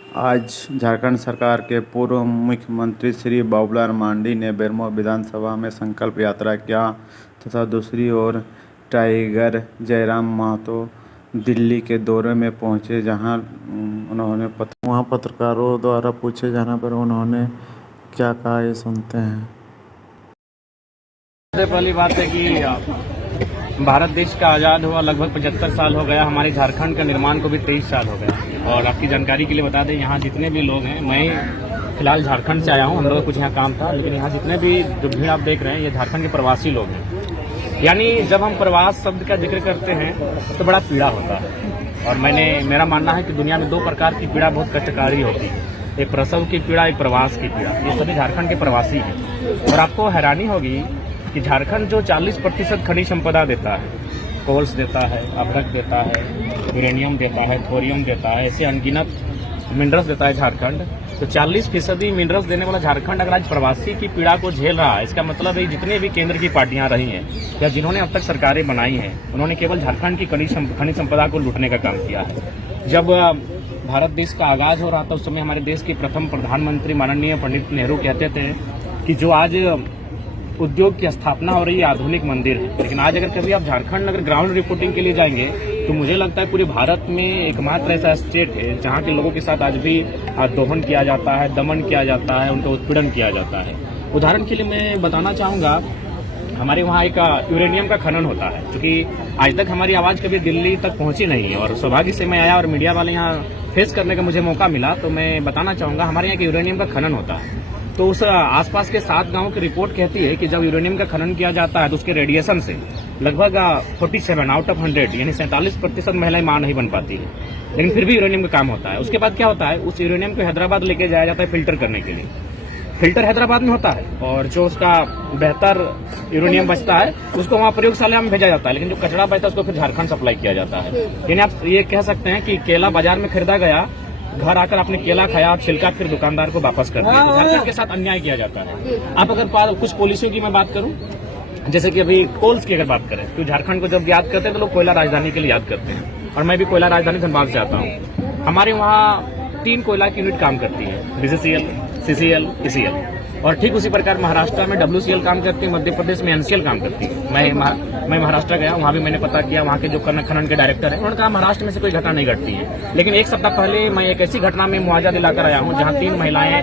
आज झारखंड सरकार के पूर्व मुख्यमंत्री श्री बाबूलाल मांझी ने बेरमो विधानसभा में संकल्प यात्रा किया तथा दूसरी ओर टाइगर जयराम महतो दिल्ली के दौरे में पहुंचे, जहां उन्होंने वहां पत्रकारों द्वारा पूछे जाने पर उन्होंने क्या कहा, ये सुनते हैं। सबसे पहली बात है कि भारत देश का आज़ाद हुआ लगभग 75 साल हो गया। हमारे झारखंड का निर्माण को भी 23 साल हो गया। और आपकी जानकारी के लिए बता दें, यहाँ जितने भी लोग हैं, मैं फिलहाल झारखंड से आया हूँ, हम लोग का कुछ यहाँ काम था, लेकिन यहाँ जितने भी जो भीड़ आप देख रहे हैं ये झारखंड के प्रवासी लोग हैं। यानी जब हम प्रवास शब्द का जिक्र करते हैं तो बड़ा पीड़ा होता है। और मेरा मानना है कि दुनिया में 2 प्रकार की पीड़ा बहुत कष्टकारी होती है, एक प्रसव की पीड़ा, एक प्रवास की पीड़ा। ये सभी झारखंड के प्रवासी हैं। और आपको हैरानी होगी कि झारखंड जो 40% खनिज संपदा देता है, कोल्स देता है, अभ्रक देता है, यूरेनियम देता है, थोरियम देता है, ऐसे अनगिनत मिनरल्स देता है झारखंड। तो 40% मिनरल्स देने वाला झारखंड अगर आज प्रवासी की पीड़ा को झेल रहा है, इसका मतलब है जितने भी केंद्र की पार्टियां रही हैं या जिन्होंने अब तक सरकारें बनाई हैं, उन्होंने केवल झारखंड की खनिज संपदा को लूटने का काम किया है। जब भारत देश का आगाज हो रहा था, उस समय हमारे देश के प्रथम प्रधानमंत्री माननीय पंडित नेहरू कहते थे कि जो आज उद्योग की स्थापना हो रही है आधुनिक मंदिर है। लेकिन आज अगर कभी आप झारखंड अगर ग्राउंड रिपोर्टिंग के लिए जाएंगे तो मुझे लगता है पूरे भारत में एकमात्र ऐसा स्टेट है जहां के लोगों के साथ आज भी दोहन किया जाता है, दमन किया जाता है, उनका उत्पीड़न किया जाता है। उदाहरण के लिए मैं बताना चाहूंगा, हमारे वहाँ एक यूरेनियम का खनन होता है, क्योंकि आज तक हमारी आवाज़ कभी दिल्ली तक पहुंची नहीं है। और सौभाग्य से मैं आया और मीडिया वाले यहाँ फेस करने का मुझे मौका मिला, तो मैं बताना चाहूँगा हमारे यहाँ यूरेनियम का खनन होता है। तो उस आसपास के 7 गांवों की रिपोर्ट कहती है कि जब यूरेनियम का खनन किया जाता है तो उसके रेडिएशन से लगभग 47 आउट ऑफ 100 यानी 47% महिलाएं मां नहीं बन पाती है, लेकिन फिर भी यूरेनियम का काम होता है। उसके बाद क्या होता है, उस यूरेनियम को हैदराबाद लेके जाया जाता है फिल्टर करने के लिए। फिल्टर हैदराबाद में होता है और जो उसका बेहतर यूरेनियम बचता है उसको वहाँ प्रयोगशाला में भेजा जाता है, लेकिन जो कचरा बचता है उसको फिर झारखंड सप्लाई किया जाता है। यानी आप ये कह सकते हैं कि केला बाजार में खरीदा गया, घर आकर आपने केला खाया, आप छिलका फिर दुकानदार को वापस कर दिया। झारखंड के साथ अन्याय किया जाता है। आप अगर कुछ पॉलिसियों की मैं बात करूं, जैसे कि अभी कोल्स की अगर बात करें तो झारखंड को जब याद करते हैं तो लोग कोयला राजधानी के लिए याद करते हैं, और मैं भी कोयला राजधानी धनबाद से आता हूँ। हमारे वहाँ 3 कोयला की यूनिट काम करती है, BCCL, CCL, ECL। और ठीक उसी प्रकार महाराष्ट्र में WCL काम करती है, मध्य प्रदेश में NCL काम करती है। मैं महाराष्ट्र गया, वहाँ भी मैंने पता किया, वहाँ के जो खनन के डायरेक्टर हैं उन्होंने कहा महाराष्ट्र में से कोई घटना नहीं घटती है। लेकिन एक सप्ताह पहले मैं एक ऐसी घटना में मुआवजा दिलाकर आया हूँ जहाँ 3 महिलाएं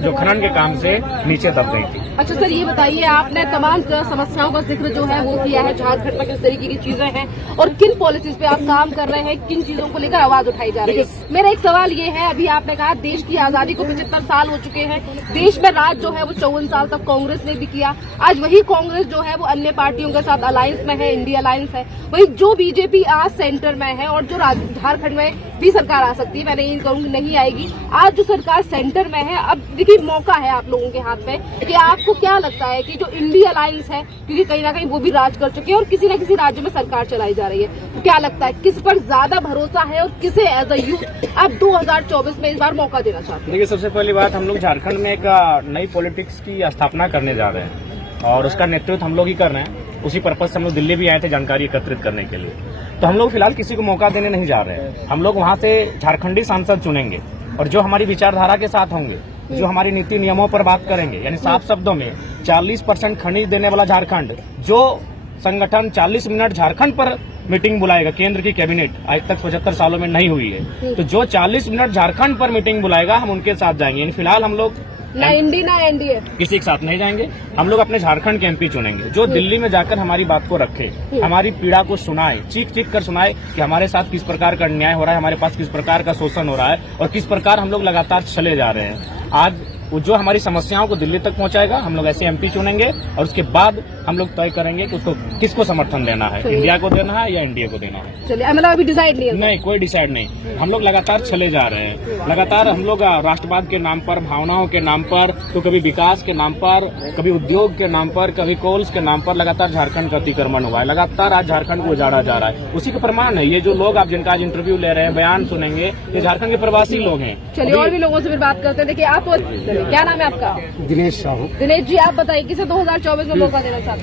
जो खनन के काम से नीचे दब गई थी। अच्छा सर, ये बताइए, आपने तमाम समस्याओं का जिक्र जो है वो किया है, झारखंड में किस तरीके की चीजें हैं और किन पॉलिसीज पे आप काम कर रहे हैं, किन चीजों को लेकर आवाज उठाई जा रही है। मेरा एक सवाल ये है, अभी आपने कहा देश की आजादी को 75 साल हो चुके हैं, देश में राज जो है वो 54 साल तक कांग्रेस ने भी किया। आज वही कांग्रेस जो है वो अन्य पार्टियों के साथ अलायंस में है, इंडिया अलायंस है। वही जो बीजेपी आज सेंटर में है और जो झारखंड में भी सरकार आ सकती है, मैं नहीं कहूंगी नहीं आएगी, आज जो सरकार सेंटर में है, अब देखिए मौका है आप लोगों के हाथ में कि आपको क्या लगता है कि जो इंडिया अलायंस है, क्योंकि कहीं ना कहीं वो भी राज कर चुके हैं और किसी न किसी राज्य में सरकार चलाई जा रही है, तो क्या लगता है किस पर ज्यादा भरोसा है और किसे एज अ यूथ आप 2024 में इस बार मौका देना चाहते हैं? देखिए, सबसे पहली बात, हम लोग झारखंड में एक नई पॉलिटिक्स की स्थापना करने जा रहे हैं और उसका नेतृत्व हम लोग ही कर रहे हैं। उसी पर्पज से हम लोग दिल्ली भी आए थे जानकारी एकत्रित करने के लिए। तो हम लोग फिलहाल किसी को मौका देने नहीं जा रहे हैं। हम लोग वहां से झारखंडी सांसद चुनेंगे और जो हमारी विचारधारा के साथ होंगे, जो हमारी नीति नियमों पर बात करेंगे, यानी साफ शब्दों में 40% खनिज देने वाला झारखंड, जो संगठन 40 मिनट झारखंड पर मीटिंग बुलाएगा, केंद्र की कैबिनेट आज तक 75 सालों में नहीं हुई है, तो जो 40 मिनट झारखंड पर मीटिंग बुलाएगा हम उनके साथ जाएंगे। यानी फिलहाल हम लोग ना इंडी ना एनडीए किसी के साथ नहीं जाएंगे। हम लोग अपने झारखंड के MP चुनेंगे जो दिल्ली में जाकर हमारी बात को रखे, हमारी पीड़ा को सुनाए, चीख चीख कर सुनाए कि हमारे साथ किस प्रकार का अन्याय हो रहा है, हमारे पास किस प्रकार का शोषण हो रहा है और किस प्रकार हम लोग लगातार चले जा रहे हैं। आज वो जो हमारी समस्याओं को दिल्ली तक पहुंचाएगा, हम लोग ऐसे MP चुनेंगे और उसके बाद हम लोग तय करेंगे कि उसको किसको समर्थन देना है, इंडिया को देना है या एनडीए को देना है। चलिए, मतलब अभी डिसाइड नहीं है? नहीं, कोई डिसाइड नहीं। हम लोग लगातार चले जा रहे हैं। लगातार हम लोग राष्ट्रवाद के नाम पर, भावनाओं के नाम पर, तो कभी विकास के नाम पर, कभी उद्योग के नाम पर, कभी कोल्स के नाम पर लगातार झारखंड का अतिक्रमण हुआ है। लगातार आज झारखंड को उजाड़ा जा रहा है। उसी का प्रमाण है ये जो लोग आप जिनका आज इंटरव्यू ले रहे हैं, बयान सुनेंगे, ये झारखंड के प्रवासी लोग हैं। चलिए, और भी लोगों से फिर बात करते हैं। देखिए, आप क्या नाम है आपका? दिनेश साहू। दिनेश जी, आप बताइए किसे 2024 में मौका देना चाहते हैं?